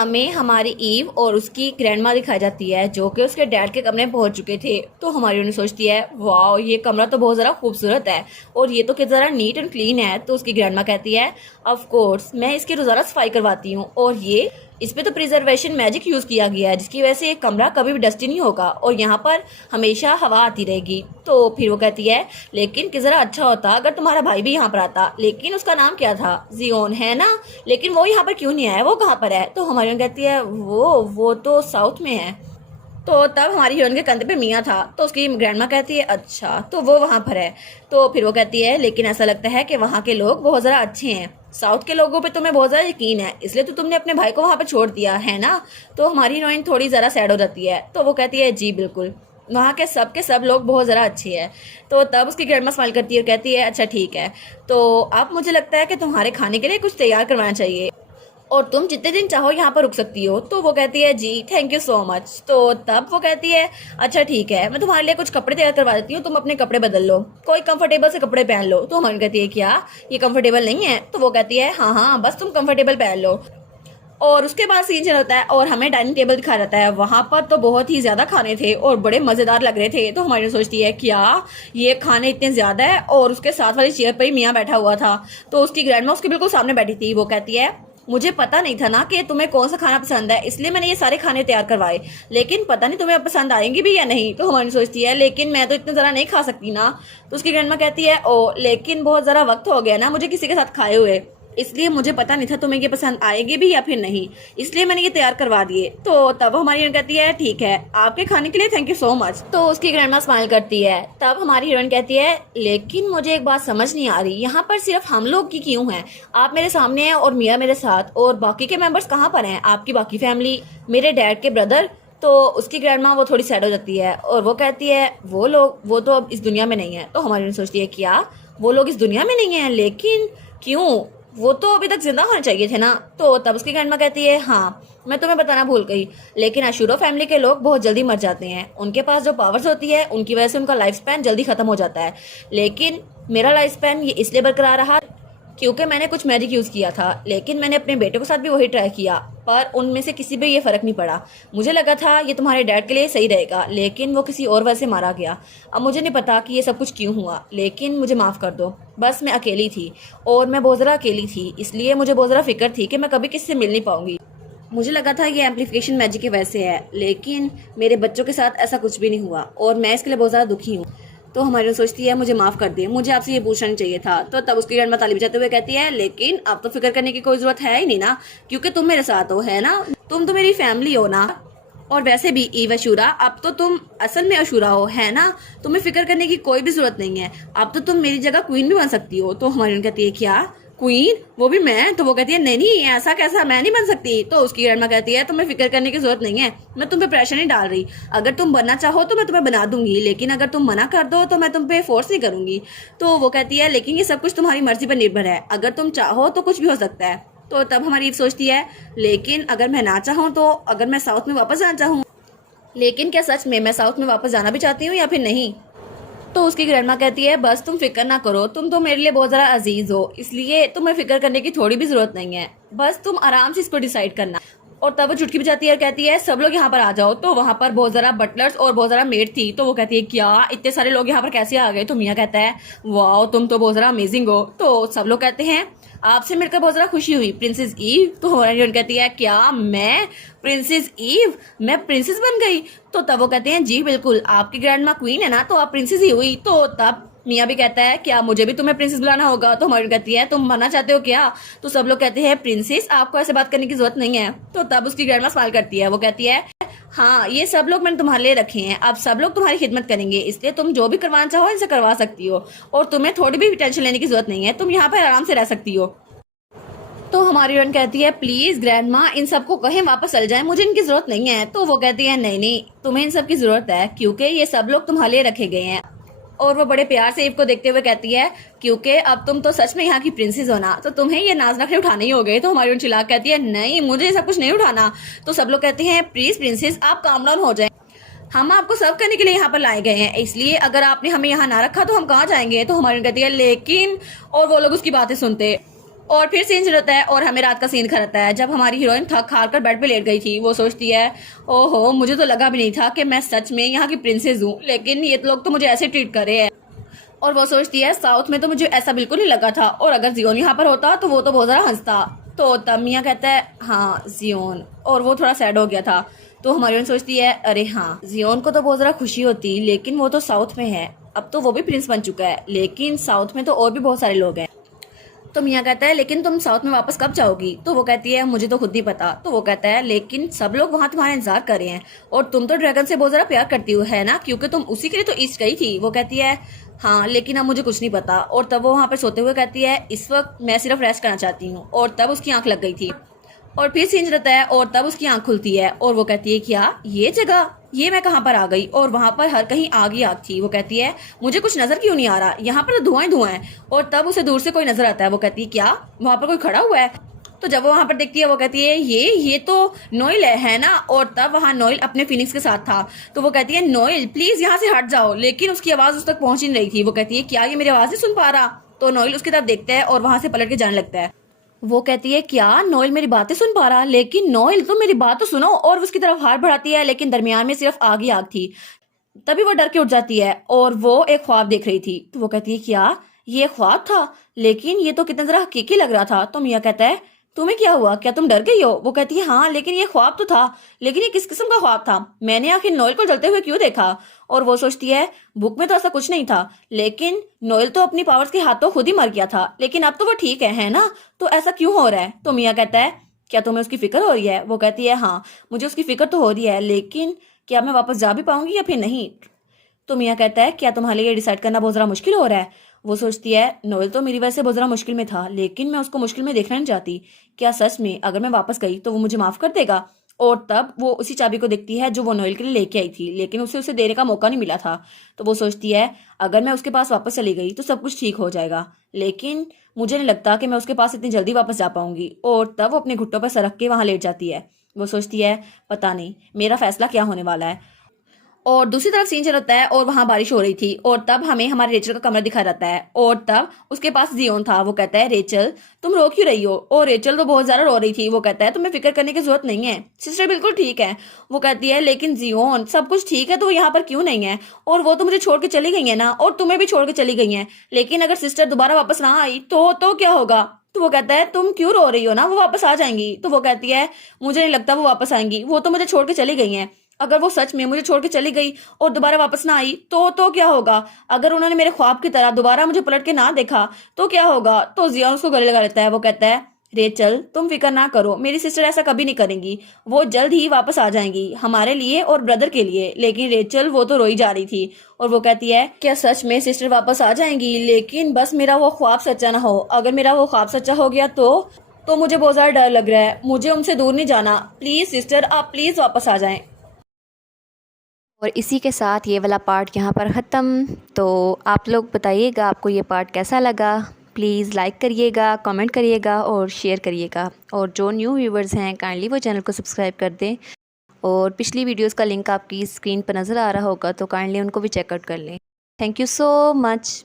हमें हमारी ईव और उसकी ग्रैंडमा दिखाई जाती है जो कि उसके डैड के कमरे में पहुंच चुके थे। तो हमारी उन्हें सोचती है वाह ये कमरा तो बहुत ज़रा खूबसूरत है और ये तो कितना ज़रा नीट एंड क्लीन है। तो उसकी ग्रैंडमा कहती है ऑफ कोर्स मैं इसकी रोज़ाना सफाई करवाती हूँ और ये इस पे तो प्रिजर्वेशन मैजिक यूज़ किया गया है जिसकी वजह से ये कमरा कभी भी डस्टी नहीं होगा और यहाँ पर हमेशा हवा आती रहेगी। तो फिर वो कहती है लेकिन कि ज़रा अच्छा होता अगर तुम्हारा भाई भी यहाँ पर आता, लेकिन उसका नाम क्या था, जियोन है ना, लेकिन वो यहाँ पर क्यों नहीं आया, वो कहाँ पर है। तो हमारी कहती है वो तो साउथ में है। तो तब हमारी हीरोइन के कंधे पे मियाँ था। तो उसकी ग्रैंडमा कहती है अच्छा तो वो वहाँ पर है। तो फिर वो कहती है लेकिन ऐसा लगता है कि वहाँ के लोग बहुत ज़रा अच्छे हैं, साउथ के लोगों पे तुम्हें बहुत ज़्यादा यकीन है इसलिए तो तुमने अपने भाई को वहाँ पर छोड़ दिया है ना। तो हमारी हीरोइन थोड़ी ज़रा सैड हो जाती है। तो वो कहती है जी बिल्कुल, वहाँ के सब लोग बहुत ज़रा अच्छे हैं। तो तब उसकी ग्रैंडमा स्माइल करती है और कहती है अच्छा ठीक है तो अब मुझे लगता है कि तुम्हारे खाने के लिए कुछ तैयार करवाना चाहिए और तुम जितने दिन चाहो यहाँ पर रुक सकती हो। तो वो कहती है जी थैंक यू सो मच। तो तब वो कहती है अच्छा ठीक है मैं तुम्हारे लिए कुछ कपड़े तैयार करवा देती हूँ, तुम अपने कपड़े बदल लो, कोई कंफर्टेबल से कपड़े पहन लो। तो हमारी कहती है क्या ये कंफर्टेबल नहीं है। तो वो कहती है हाँ बस तुम कंफर्टेबल पहन लो। और उसके बाद सीन चल होता है और हमें डाइनिंग टेबल दिखाया जाता है। वहां पर तो बहुत ही ज्यादा खाने थे और बड़े मजेदार लग रहे थे। तो हमारी सोचती है क्या ये खाने इतने ज्यादा है, और उसके साथ वाली चेयर पर ही मियाँ बैठा हुआ था। तो उसकी ग्रैंडमा उसके बिल्कुल सामने बैठी थी। वो कहती है मुझे पता नहीं था ना कि तुम्हें कौन सा खाना पसंद है, इसलिए मैंने ये सारे खाने तैयार करवाए, लेकिन पता नहीं तुम्हें पसंद आएंगे भी या नहीं। तो हमारी सोचती है लेकिन मैं तो इतने जरा नहीं खा सकती ना। तो उसकी ग्रैंडमा कहती है ओ लेकिन बहुत जरा वक्त हो गया ना मुझे किसी के साथ खाए हुए, इसलिए मुझे पता नहीं था तुम्हें ये पसंद आएंगे भी या फिर नहीं, इसलिए मैंने ये तैयार करवा दिए। तो तब हमारी हीरोइन कहती है ठीक है आपके खाने के लिए थैंक यू सो मच। तो उसकी ग्रैंडमा स्माइल करती है। तब हमारी हीरोइन कहती है लेकिन मुझे एक बात समझ नहीं आ रही, यहाँ पर सिर्फ हम लोग की क्यों है, आप मेरे सामने हैं और मियाँ मेरे साथ, और बाकी के मेंबर्स कहाँ पर हैं, आपकी बाकी फैमिली, मेरे डैड के ब्रदर। तो उसकी ग्रैंडमा वो थोड़ी सैड हो जाती है और वो कहती है वो लोग वो तो अब इस दुनिया में नहीं है। तो हमारी सोचती है क्या वो लोग इस दुनिया में नहीं है, लेकिन क्यों, वो तो अभी तक जिंदा होने चाहिए थे ना। तो तब उसकी ग्रैंडमा कहती है हाँ मैं तुम्हें बताना भूल गई, लेकिन अशूरो फैमिली के लोग बहुत जल्दी मर जाते हैं, उनके पास जो पावर्स होती है उनकी वजह से उनका लाइफ स्पैन जल्दी खत्म हो जाता है, लेकिन मेरा लाइफ स्पैन ये इसलिए बरकरार रहा क्योंकि मैंने कुछ मैजिक यूज किया था, लेकिन मैंने अपने बेटे के साथ भी वही ट्राई किया पर उनमें से किसी पे ये फर्क नहीं पड़ा। मुझे लगा था ये तुम्हारे डैड के लिए सही रहेगा, लेकिन वो किसी और वजह से मारा गया। अब मुझे नहीं पता कि ये सब कुछ क्यों हुआ, लेकिन मुझे माफ कर दो, बस मैं अकेली थी और मैं बहुत ज़रा अकेली थी, इसलिए मुझे बहुत ज़रा फिक्र थी कि मैं कभी किसी से मिल नहीं पाऊंगी। मुझे लगा था ये एम्पलीफिकेशन मैजिक की वजह से है, लेकिन मेरे बच्चों के साथ ऐसा कुछ भी नहीं हुआ और मैं इसके लिए बहुत ज़्यादा दुखी हूँ। तो हमारी सोचती है मुझे माफ कर दे, मुझे आपसे ये पूछना नहीं चाहिए था। तो तब उसकी ग्रैंडमा ताली बजाते हुए कहती है लेकिन अब तो फिक्र करने की कोई जरूरत है ही नहीं ना, क्योंकि तुम मेरे साथ हो, है ना, तुम तो मेरी फैमिली हो ना, और वैसे भी ईव अशूरा अब तो तुम असल में अशूरा हो, है ना, तुम्हें फिक्र करने की कोई भी जरूरत नहीं है, अब तो तुम मेरी जगह क्वीन भी बन सकती हो। तो हमारी कहती है क्या क्वीन, वो भी मैं। तो वो कहती है नहीं ऐसा कैसा, मैं नहीं बन सकती। तो उसकी ग्रैंडमा कहती है तुम्हें फिक्र करने की जरूरत नहीं है, मैं तुम पे प्रेशर नहीं डाल रही, अगर तुम बनना चाहो तो मैं तुम्हें बना दूंगी, लेकिन अगर तुम मना कर दो तो मैं तुम पे फोर्स नहीं करूंगी। तो वो कहती है लेकिन ये सब कुछ तुम्हारी मर्जी पर निर्भर है, अगर तुम चाहो तो कुछ भी हो सकता है। तो तब हमारी ईव सोचती है लेकिन अगर मैं ना चाहूँ, तो अगर मैं साउथ में वापस जाना चाहूँ, लेकिन क्या सच में मैं साउथ में वापस जाना भी चाहती हूँ या फिर नहीं। तो उसकी ग्रैंडमा कहती है बस तुम फिक्र ना करो, तुम तो मेरे लिए बहुत ज़रा अजीज हो, इसलिए तुम्हें फिक्र करने की थोड़ी भी जरूरत नहीं है, बस तुम आराम से इसको डिसाइड करना। और तब वो चुटकी बजाती है और कहती है सब लोग यहाँ पर आ जाओ। तो वहां पर बहुत ज़रा बटलर्स और बहुत ज़रा मेड थी। तो वो कहती है क्या इतने सारे लोग यहाँ पर कैसे आ गए। तो मियाँ कहता है वाह तुम तो बहुत ज़रा अमेजिंग हो। तो सब लोग कहते हैं आपसे मिलकर बहुत ज़रा खुशी हुई प्रिंसेस ईव। तो हमारी कहती है क्या मैं प्रिंसेस ईव, मैं प्रिंसेस बन गई। तो तब वो कहते हैं जी बिल्कुल, आपकी ग्रैंडमा क्वीन है ना, तो आप प्रिंसेस ही हुई। तो तब मियाँ भी कहता है क्या मुझे भी तुम्हें प्रिंसेस बुलाना होगा। तो हमारी कहती है तुम बनना चाहते हो क्या। तो सब लोग कहते हैं प्रिंसेस आपको ऐसे बात करने की जरूरत नहीं है। तो तब उसकी ग्रैंडमा स्माइल करती है, वो कहती है हाँ ये सब लोग मैंने तुम्हारे लिए रखे हैं, अब सब लोग तुम्हारी खिदमत करेंगे, इसलिए तुम जो भी करवाना चाहो इनसे करवा सकती हो और तुम्हें थोड़ी भी टेंशन लेने की जरूरत नहीं है, तुम यहाँ पर आराम से रह सकती हो। तो हमारी हीरोइन कहती है प्लीज ग्रैंडमा इन सबको कहीं वापस चल जाए, मुझे इनकी जरूरत नहीं है। तो वो कहती है नहीं तुम्हें इन सब की जरूरत है, क्योंकि ये सब लोग तुम्हारे लिए रखे गए हैं। और वो बड़े प्यार से ईव को देखते हुए कहती है क्योंकि अब तुम तो सच में यहाँ की प्रिंसेस हो ना, तो तुम्हें ये नाज नखरे उठाने ही हो गए। तो हमारी चिल्ला कहती है नहीं मुझे ये सब कुछ नहीं उठाना। तो सब लोग कहते हैं प्लीज प्रिंसेस आप काम डाउन हो जाए, हम आपको सर्व करने के लिए यहाँ पर लाए गए हैं, इसलिए अगर आपने हमें यहाँ ना रखा तो हम कहाँ जाएंगे। तो हमारी कहती है लेकिन, और वो लोग उसकी बातें सुनते और फिर सीन शुरू होता है और हमें रात का सीन दिखाता है जब हमारी हीरोइन थक हार कर बेड पे लेट गई थी। वो सोचती है ओहो मुझे तो लगा भी नहीं था कि मैं सच में यहाँ की प्रिंसेस हूँ, लेकिन ये लोग तो मुझे ऐसे ट्रीट कर रहे हैं। और वो सोचती है साउथ में तो मुझे ऐसा बिल्कुल नहीं लगा था, और अगर जियोन यहाँ पर होता तो वो तो बहुत ज़्यादा हंसता। तो तब मियाँ कहता है हाँ जियोन, और वो थोड़ा सैड हो गया था। तो हमारी हीरोइन सोचती है अरे हाँ जियोन को तो बहुत ज़्यादा खुशी होती, लेकिन वो तो साउथ में है, अब तो वो भी प्रिंस बन चुका है, लेकिन साउथ में तो और भी बहुत सारे लोग हैं। तो मियाँ कहता है लेकिन तुम साउथ में वापस कब जाओगी? तो वो कहती है मुझे तो खुद नहीं पता। तो वो कहता है लेकिन सब लोग वहाँ तुम्हारा इंतजार कर रहे हैं, और तुम तो ड्रैगन से बहुत ज्यादा प्यार करती हो है ना, क्योंकि तुम उसी के लिए तो ईस्ट गई थी। वो कहती है हाँ लेकिन अब मुझे कुछ नहीं पता। और तब वो वहाँ पे सोते हुए कहती है इस वक्त मैं सिर्फ रेस्ट करना चाहती हूँ। और तब उसकी आंख लग गई थी, और फिर सीन रहता है और तब उसकी आंख खुलती है और वो कहती है क्या ये जगह, ये मैं कहाँ पर आ गई? और वहां पर हर कहीं आग ही आग थी। वो कहती है मुझे कुछ नजर क्यों नहीं आ रहा, यहाँ पर तो धुआं ही धुआं है। और तब उसे दूर से कोई नजर आता है। वो कहती है क्या वहां पर कोई खड़ा हुआ है? तो जब वो वहां पर देखती है वो कहती है ये तो नोइल है ना। और तब वहां नोइल अपने फिनिक्स के साथ था। तो वो कहती है नोइल प्लीज यहाँ से हट जाओ, लेकिन उसकी आवाज उस तक पहुंच ही नहीं रही थी। वो कहती है क्या ये मेरी आवाज नहीं सुन पा रहा? तो नोइल उसकी तरफ देखता है और वहां से पलट के जाने लगता है। वो कहती है क्या नोएल मेरी बातें सुन पा रहा? लेकिन नोएल तो मेरी बात तो सुनो। और उसकी तरफ हाथ बढ़ाती है, लेकिन दरमियान में सिर्फ आग ही आग थी। तभी वो डर के उठ जाती है और वो एक ख्वाब देख रही थी। तो वो कहती है क्या ये ख्वाब था? लेकिन ये तो कितना जरा हकीकी लग रहा था। तो मियाँ कहता है तुम्हें क्या हुआ, क्या तुम डर गई हो? वो कहती है हाँ लेकिन ये ख्वाब तो था, लेकिन ये किस किस्म का ख्वाब था? मैंने आखिर नोएल को जलते हुए क्यों देखा? और वो सोचती है बुक में तो ऐसा कुछ नहीं था, लेकिन नोएल तो अपनी पावर्स के हाथों खुद ही मर गया था, लेकिन अब तो वो ठीक है ना? तो ऐसा क्यों हो रहा है? तो मियाँ कहता है क्या तुम्हें उसकी फिक्र हो रही है? वो कहती है हाँ मुझे उसकी फिक्र तो हो रही है, लेकिन क्या मैं वापस जा भी पाऊंगी या फिर नहीं? तो मियाँ कहता है क्या तुम्हारे लिए ये डिसाइड करना बहुत ज़्यादा मुश्किल हो रहा है? वो सोचती है नोएल तो मेरी वजह से बहुत ज़्यादा मुश्किल में था, लेकिन मैं उसको मुश्किल में देखना नहीं चाहती। क्या सच में अगर मैं वापस गई तो वो मुझे माफ़ कर देगा? और तब वो उसी चाबी को देखती है जो वो नोएल के लिए लेके आई थी, लेकिन उसे देने का मौका नहीं मिला था। तो वो सोचती है अगर मैं उसके पास वापस चली गई तो सब कुछ ठीक हो जाएगा, लेकिन मुझे नहीं लगता कि मैं उसके पास इतनी जल्दी वापस जा पाऊंगी। और तब वो अपने घुट्टों पर सरक के वहां लेट जाती है। वो सोचती है पता नहीं मेरा फैसला क्या होने वाला है। और दूसरी तरफ सीन चल रहा है और वहां बारिश हो रही थी, और तब हमें हमारे रेचल का कमरा दिखा जाता है, और तब उसके पास जियोन था। वो कहता है रेचल तुम रो क्यों रही हो? और रेचल तो बहुत ज्यादा रो रही थी। वो कहता है तुम्हें फिक्र करने की जरूरत नहीं है, सिस्टर बिल्कुल ठीक है। वो कहती है लेकिन जियोन सब कुछ ठीक है तो वो यहाँ पर क्यों नहीं है? और वो तो मुझे छोड़ के चली गई है ना, और तुम्हें भी छोड़ के चली गई है, लेकिन अगर सिस्टर दोबारा वापस ना आई तो क्या होगा? तो वो कहता है तुम क्यों रो रही हो ना, वो वापस आ जाएंगी। तो वो कहती है मुझे नहीं लगता वो वापस आएंगी, वो तो मुझे छोड़ के चली गई हैं। अगर वो सच में मुझे छोड़ के चली गई और दोबारा वापस ना आई तो क्या होगा? अगर उन्होंने मेरे ख्वाब की तरह दोबारा मुझे पलट के ना देखा तो क्या होगा? तो जियान उसको गले लगा लेता है। वो कहता है रेचल तुम फिक्र ना करो, मेरी सिस्टर ऐसा कभी नहीं करेंगी, वो जल्द ही वापस आ जाएंगी हमारे लिए और ब्रदर के लिए। लेकिन रेचल वो तो रोई जा रही थी, और वो कहती है क्या सच में सिस्टर वापस आ जाएंगी? लेकिन बस मेरा वो ख्वाब सच्चा ना हो, अगर मेरा वो ख्वाब सच्चा हो गया तो मुझे बहुत ज्यादा डर लग रहा है, मुझे उनसे दूर नहीं जाना, प्लीज सिस्टर आप प्लीज वापस आ जाएं। और इसी के साथ ये वाला पार्ट यहाँ पर ख़त्म। तो आप लोग बताइएगा आपको ये पार्ट कैसा लगा। प्लीज़ लाइक करिएगा, कमेंट करिएगा और शेयर करिएगा। और जो न्यू व्यूवर्स हैं काइंडली वो चैनल को सब्सक्राइब कर दें। और पिछली वीडियोस का लिंक आपकी स्क्रीन पर नज़र आ रहा होगा, तो काइंडली उनको भी चेकआउट कर लें। Thank you so much.